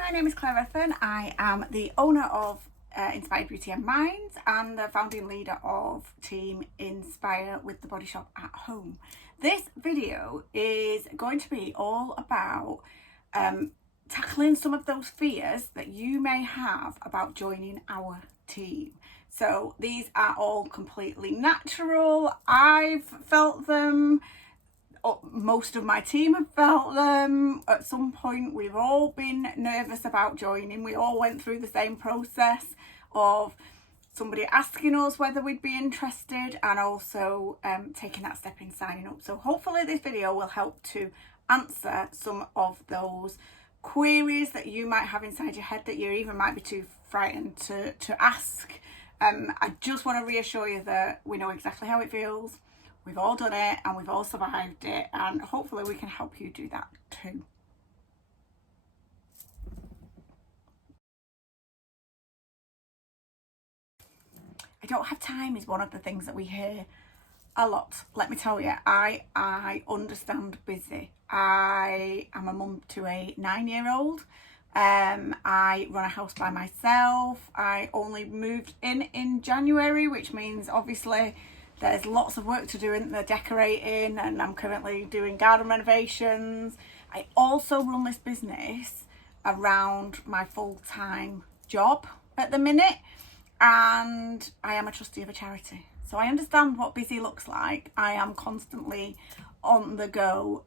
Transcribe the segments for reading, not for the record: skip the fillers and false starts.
my name is Claire Ruffin. I am the owner of Inspired Beauty and Minds and the founding leader of Team Inspire with the Body Shop at Home. This video is going to be all about tackling some of those fears that you may have about joining our team. So these are all completely natural. I've felt them. Most of my team have felt them. At some point, we've all been nervous about joining. We all went through the same process of somebody asking us whether we'd be interested and also taking that step in signing up. So hopefully this video will help to answer some of those queries that you might have inside your head that you even might be too frightened to ask. I just want to reassure you that we know exactly how it feels. We've all done it and we've all survived it, and hopefully we can help you do that too. I don't have time is one of the things that we hear a lot. Let me tell you, I understand busy. I am a mum to a 9-year-old. I run a house by myself. I only moved in January, which means obviously there's lots of work to do in the decorating, and I'm currently doing garden renovations. I also run this business around my full-time job at the minute, and I am a trustee of a charity. So I understand what busy looks like. I am constantly on the go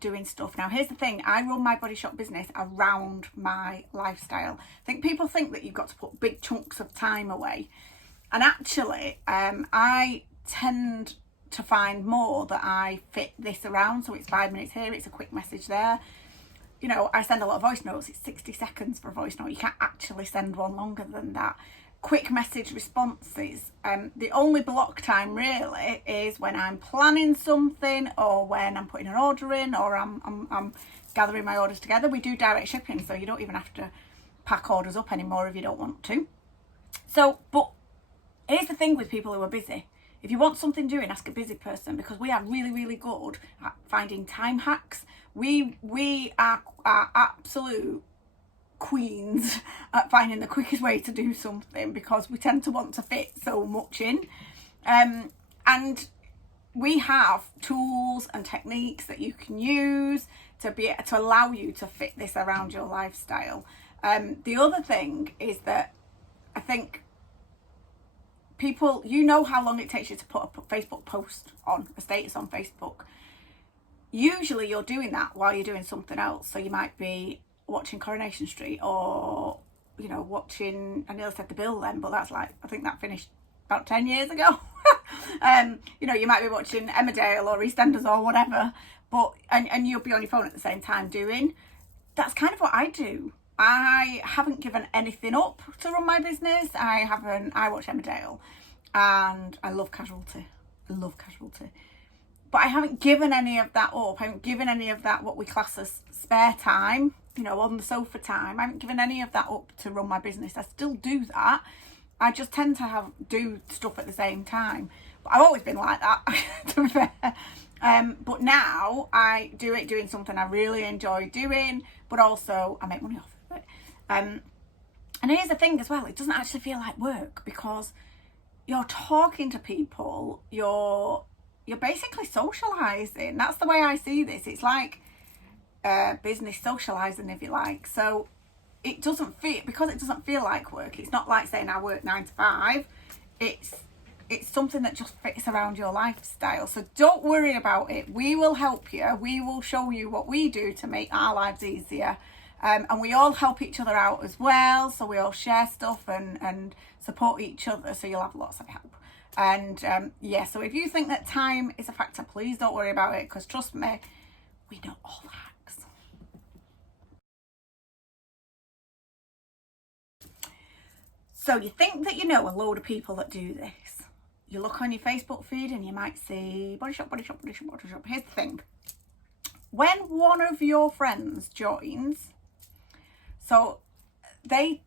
doing stuff. Now here's the thing, I run my Body Shop business around my lifestyle. I think people think that you've got to put big chunks of time away, and actually I tend to find more that I fit this around. So it's 5 minutes here, it's a quick message there. You know, I send a lot of voice notes. It's 60 seconds for a voice note. You can't actually send one longer than that. Quick message responses. The only block time really is when I'm planning something, or when I'm putting an order in, or I'm gathering my orders together. We do direct shipping, so you don't even have to pack orders up anymore if you don't want to. So, but here's the thing with people who are busy. If you want something doing, ask a busy person, because we are really, really good at finding time hacks. We are absolute queens at finding the quickest way to do something, because we tend to want to fit so much in. And we have tools and techniques that you can use to allow you to fit this around your lifestyle. The other thing is that I think people, you know how long it takes you to put a Facebook post on, a status on Facebook. Usually you're doing that while you're doing something else. So you might be watching Coronation Street, or, you know, watching, I nearly said The Bill then, but that's like, I think that finished about 10 years ago. You know, you might be watching Emmerdale or EastEnders or whatever, but, and you'll be on your phone at the same time doing. That's kind of what I do. I haven't given anything up to run my business. I watch Emmerdale and I love Casualty. But I haven't given any of that up. I haven't given any of that what we class as spare time, you know, on the sofa time. I haven't given any of that up to run my business. I still do that. I just tend to do stuff at the same time. But I've always been like that, to be fair. But now I do it doing something I really enjoy doing, but also I make money off of it. And here's the thing as well, it doesn't actually feel like work, because you're talking to people, you're basically socializing. That's the way I see this. It's like business socializing, if you like. So it doesn't feel like work. It's not like saying I work 9 to 5. It's something that just fits around your lifestyle. So don't worry about it. We will help you. We will show you what we do to make our lives easier. And we all help each other out as well. So we all share stuff and support each other. So you'll have lots of help. And yeah, so if you think that time is a factor, please don't worry about it, because trust me, we know all the hacks. So you think that you know a load of people that do this. You look on your Facebook feed and you might see Body Shop, Body Shop, Body Shop, Body Shop. Here's the thing. When one of your friends joins, so they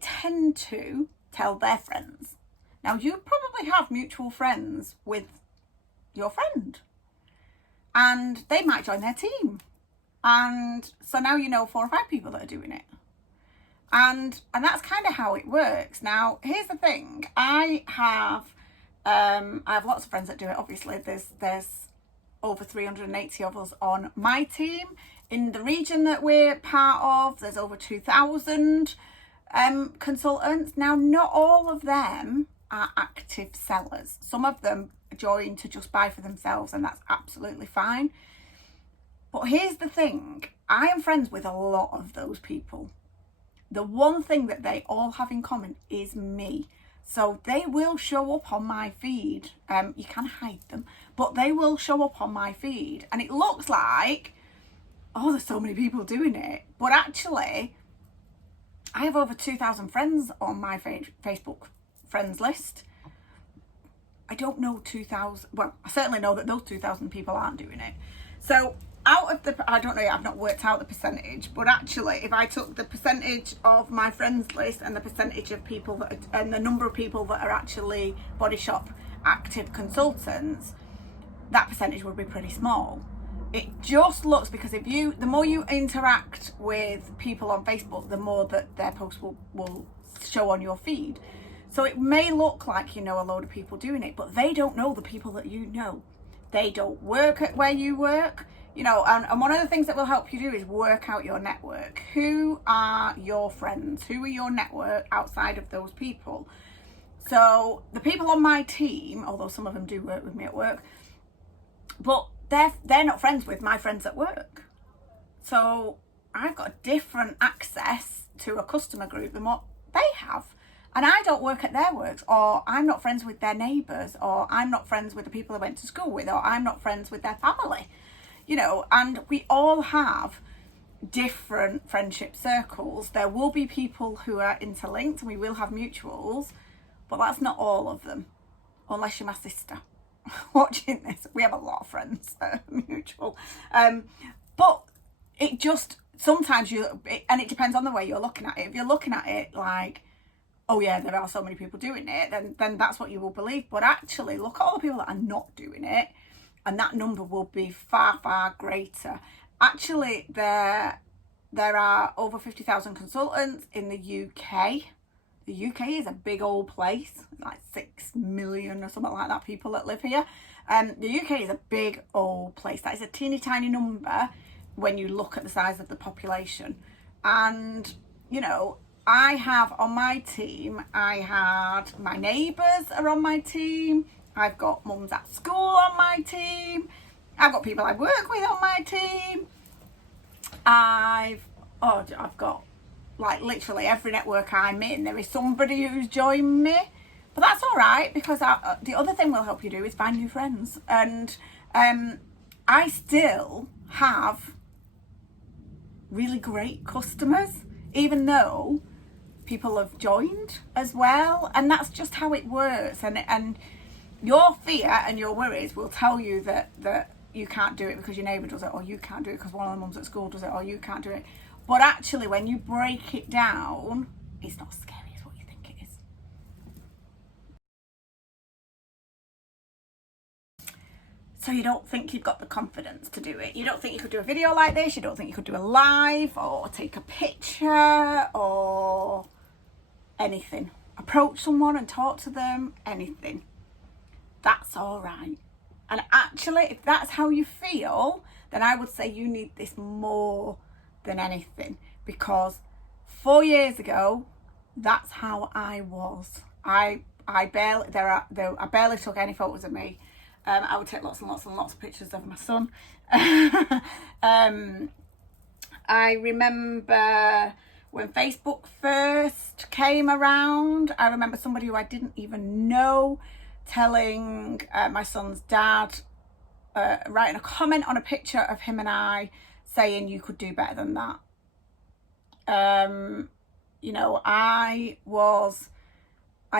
tend to tell their friends. Now, you probably have mutual friends with your friend, and they might join their team. And so now you know 4 or 5 people that are doing it. that's kind of how it works. Now, here's the thing. I have lots of friends that do it. Obviously, there's over 380 of us on my team. In the region that we're part of, there's over 2,000 consultants. Now, not all of them are active sellers. Some of them join to just buy for themselves, and that's absolutely fine. But here's the thing. I am friends with a lot of those people. The one thing that they all have in common is me. So they will show up on my feed. You can hide them, but they will show up on my feed. And it looks like, oh, there's so many people doing it. But actually, I have over 2,000 friends on my Facebook friends list. I don't know 2,000. Well, I certainly know that those 2,000 people aren't doing it. So out of the, I don't know, I've not worked out the percentage, but actually if I took the percentage of my friends list and the percentage of people that, and the number of people that are actually Body Shop active consultants, that percentage would be pretty small. It just looks, because the more you interact with people on Facebook, the more that their posts will show on your feed. So it may look like you know a load of people doing it, but they don't know the people that you know. They don't work at where you work. You know, and one of the things that will help you do is work out your network. Who are your friends? Who are your network outside of those people? So the people on my team, although some of them do work with me at work, but they're not friends with my friends at work. So I've got different access to a customer group than what they have. And I don't work at their works, or I'm not friends with their neighbours, or I'm not friends with the people I went to school with, or I'm not friends with their family. You know, and we all have different friendship circles. There will be people who are interlinked and we will have mutuals, but that's not all of them, unless you're my sister watching this. We have a lot of friends that are mutual. But it just, sometimes and it depends on the way you're looking at it. If you're looking at it like, oh yeah, there are so many people doing it, then that's what you will believe. But actually, look at all the people that are not doing it, and that number will be far, far greater. Actually, there are over 50,000 consultants in the UK. The UK is a big old place, like 6 million or something like that people that live here. The UK is a big old place. That is a teeny tiny number when you look at the size of the population. And, you know, I have on my team, my neighbours are on my team. I've got mums at school on my team. I've got people I work with on my team. I've got like literally every network I'm in, there is somebody who's joined me. But that's all right, because the other thing will help you do is find new friends. And I still have really great customers, even though people have joined as well. And that's just how it works. And your fear and your worries will tell you that you can't do it because your neighbour does it, or you can't do it because one of the mums at school does it, or you can't do it. But actually, when you break it down, it's not as scary as what you think it is. So you don't think you've got the confidence to do it. You don't think you could do a video like this. You don't think you could do a live or take a picture or anything. Approach someone and talk to them, anything. That's all right. And actually, if that's how you feel, then I would say you need this more than anything, because 4 years ago, that's how I was. I barely took any photos of me. I would take lots and lots and lots of pictures of my son. I remember when Facebook first came around, I remember somebody who I didn't even know telling my son's dad, writing a comment on a picture of him and I, saying you could do better than that. You know, I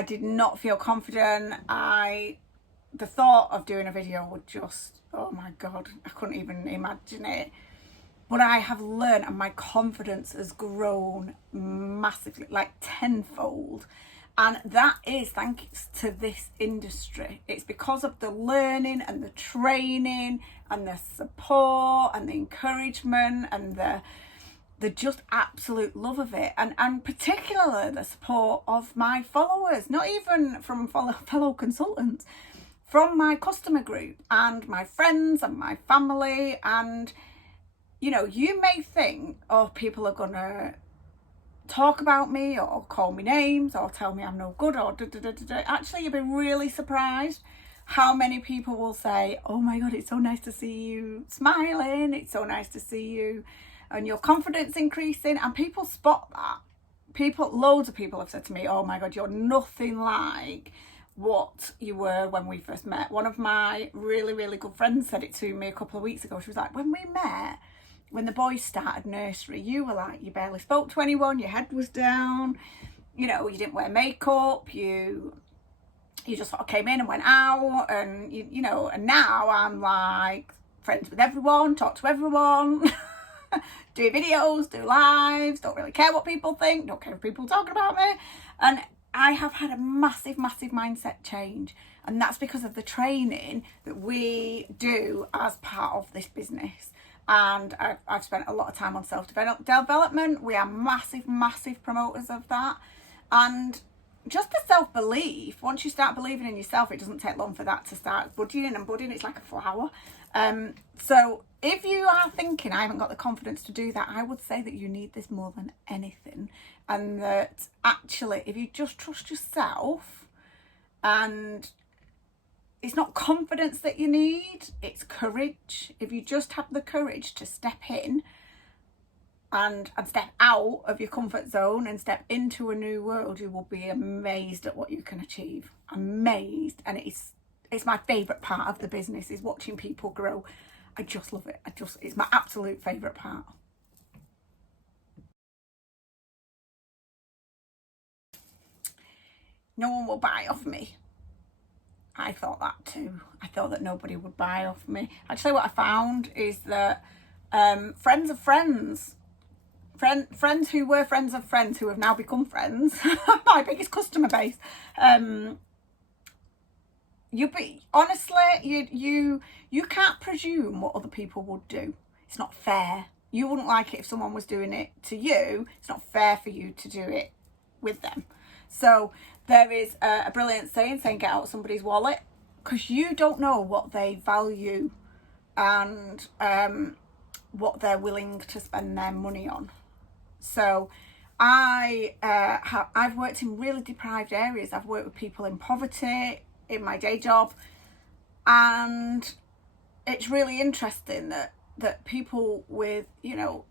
did not feel confident. The thought of doing a video would just, oh my God, I couldn't even imagine it. But I have learned, and my confidence has grown massively, like tenfold. And that is thanks to this industry. It's because of the learning and the training and the support and the encouragement and the just absolute love of it, and particularly the support of my followers, not even from fellow consultants, from my customer group and my friends and my family. And you know, you may think, oh, people are gonna talk about me or call me names or tell me I'm no good or da da da da da. Actually, you'll be really surprised how many people will say, oh my God, it's so nice to see you smiling, it's so nice to see you and your confidence increasing. And people spot that. Loads of people have said to me, oh my God, you're nothing like what you were when we first met. One of my really, really good friends said it to me a couple of weeks ago. She was like, when we met, when the boys started nursery, you were like, you barely spoke to anyone, your head was down, you know, you didn't wear makeup, you just sort of came in and went out, and you know, and now I'm like friends with everyone, talk to everyone, do videos, do lives, don't really care what people think, don't care if people talking about me. And I have had a massive mindset change, and that's because of the training that we do as part of this business. And I've spent a lot of time on self-development. We are massive promoters of that. And just the self-belief, once you start believing in yourself, it doesn't take long for that to start budding and budding. It's like a flower. So if you are thinking, I haven't got the confidence to do that, I would say that you need this more than anything. And that actually, if you just trust yourself, and it's not confidence that you need, it's courage. If you just have the courage to step in and step out of your comfort zone and step into a new world, you will be amazed at what you can achieve. Amazed. And it's my favourite part of the business, is watching people grow. I just love it. It's my absolute favourite part. No one will buy off me. I thought that too. I thought that nobody would buy off me. Actually, what I found is that friends of friends, friends who were friends of friends who have now become friends, my biggest customer base, you can't presume what other people would do. It's not fair. You wouldn't like it if someone was doing it to you. It's not fair for you to do it with them. So there is a brilliant saying get out somebody's wallet, because you don't know what they value and what they're willing to spend their money on. So I've worked in really deprived areas. I've worked with people in poverty in my day job, and it's really interesting that people with, you know,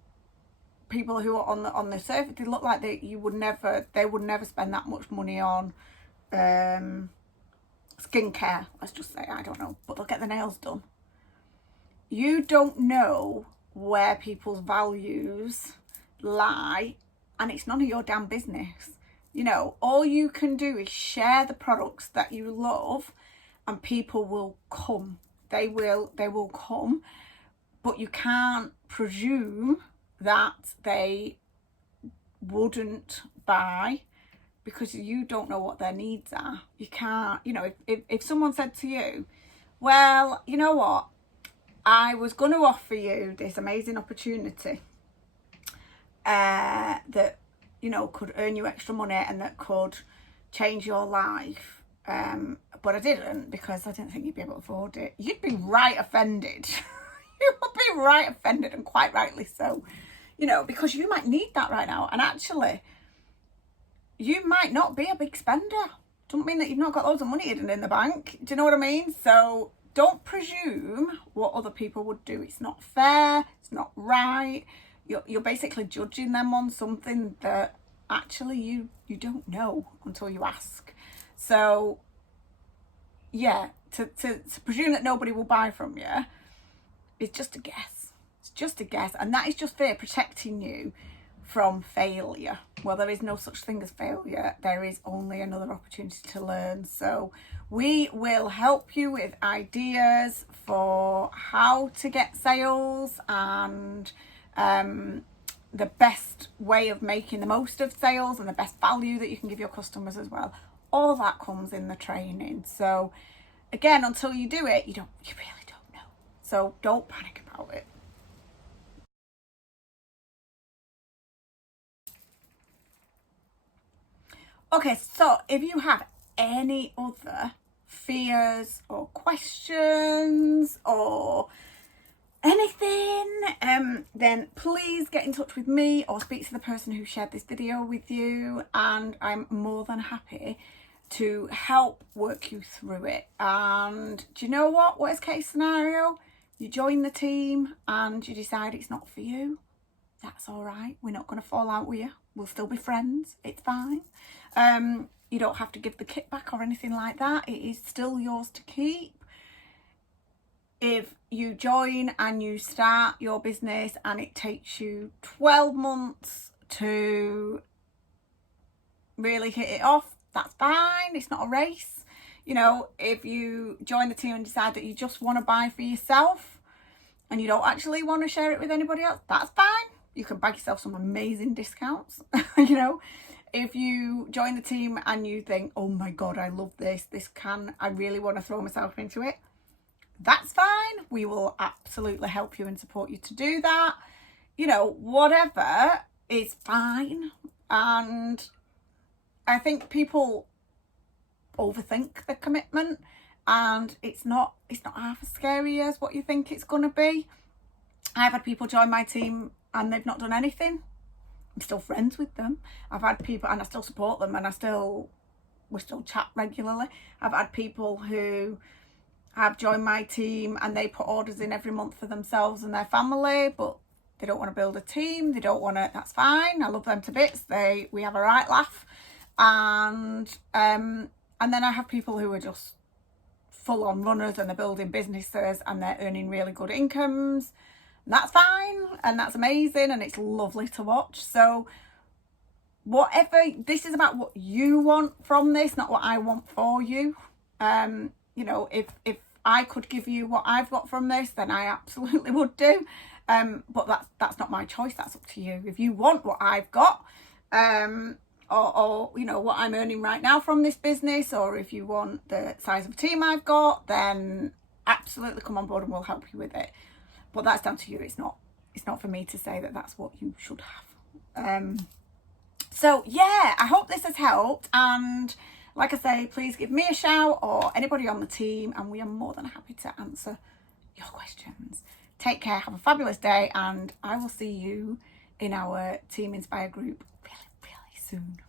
people who are on the surface, they look like they would never spend that much money on skincare, let's just say, I don't know, but they'll get their nails done. You don't know where people's values lie, and it's none of your damn business. You know, all you can do is share the products that you love, and people will come. They will come, but you can't presume that they wouldn't buy, because you don't know what their needs are. You can't, you know, if someone said to you, well, you know what, I was going to offer you this amazing opportunity that, you know, could earn you extra money and that could change your life, but I didn't, because I didn't think you'd be able to afford it, you'd be right offended. You would be right offended, and quite rightly so. You know, because you might need that right now. And actually, you might not be a big spender. Doesn't mean that you've not got loads of money hidden in the bank. Do you know what I mean? So don't presume what other people would do. It's not fair. It's not right. You're basically judging them on something that actually you don't know until you ask. So yeah, to presume that nobody will buy from you is just a guess. Just a guess, and that is just fear protecting you from failure. Well, there is no such thing as failure. There is only another opportunity to learn. So we will help you with ideas for how to get sales, and the best way of making the most of sales, and the best value that you can give your customers as well. All that comes in the training. So again, until you do it, you really don't know. So don't panic about it. Okay, so if you have any other fears or questions or anything, then please get in touch with me or speak to the person who shared this video with you, and I'm more than happy to help work you through it. And do you know what? Worst case scenario, you join the team and you decide it's not for you. That's all right. We're not going to fall out with you. We'll still be friends. It's fine. You don't have to give the kit back or anything like that. It is still yours to keep. If you join and you start your business and it takes you 12 months to really hit it off, that's fine. It's not a race. You know, if you join the team and decide that you just want to buy for yourself and you don't actually want to share it with anybody else, that's fine. You can bag yourself some amazing discounts. You know, if you join the team and you think, oh my God, I love this, I really want to throw myself into it, that's fine. We will absolutely help you and support you to do that. You know, whatever is fine. And I think people overthink the commitment, and it's not half as scary as what you think it's going to be. I've had people join my team and they've not done anything. I'm still friends with them. I've had people, and I still support them, and we still chat regularly. I've had people who have joined my team and they put orders in every month for themselves and their family, but they don't want to build a team. They don't want to. That's fine. I love them to bits. We have a right laugh, and then I have people who are just full on runners and they're building businesses and they're earning really good incomes. That's fine, and that's amazing, and it's lovely to watch. So whatever, this is about what you want from this, not what I want for you. You know, if I could give you what I've got from this, then I absolutely would do. But that's not my choice. That's up to you. If you want what I've got, or you know, what I'm earning right now from this business, or if you want the size of team I've got, then absolutely come on board and we'll help you with it. But that's down to you. It's not for me to say that that's what you should have. So yeah, I hope this has helped, and like I say, please give me a shout or anybody on the team, and we are more than happy to answer your questions. Take care, have a fabulous day, and I will see you in our Team Inspire group really, really soon.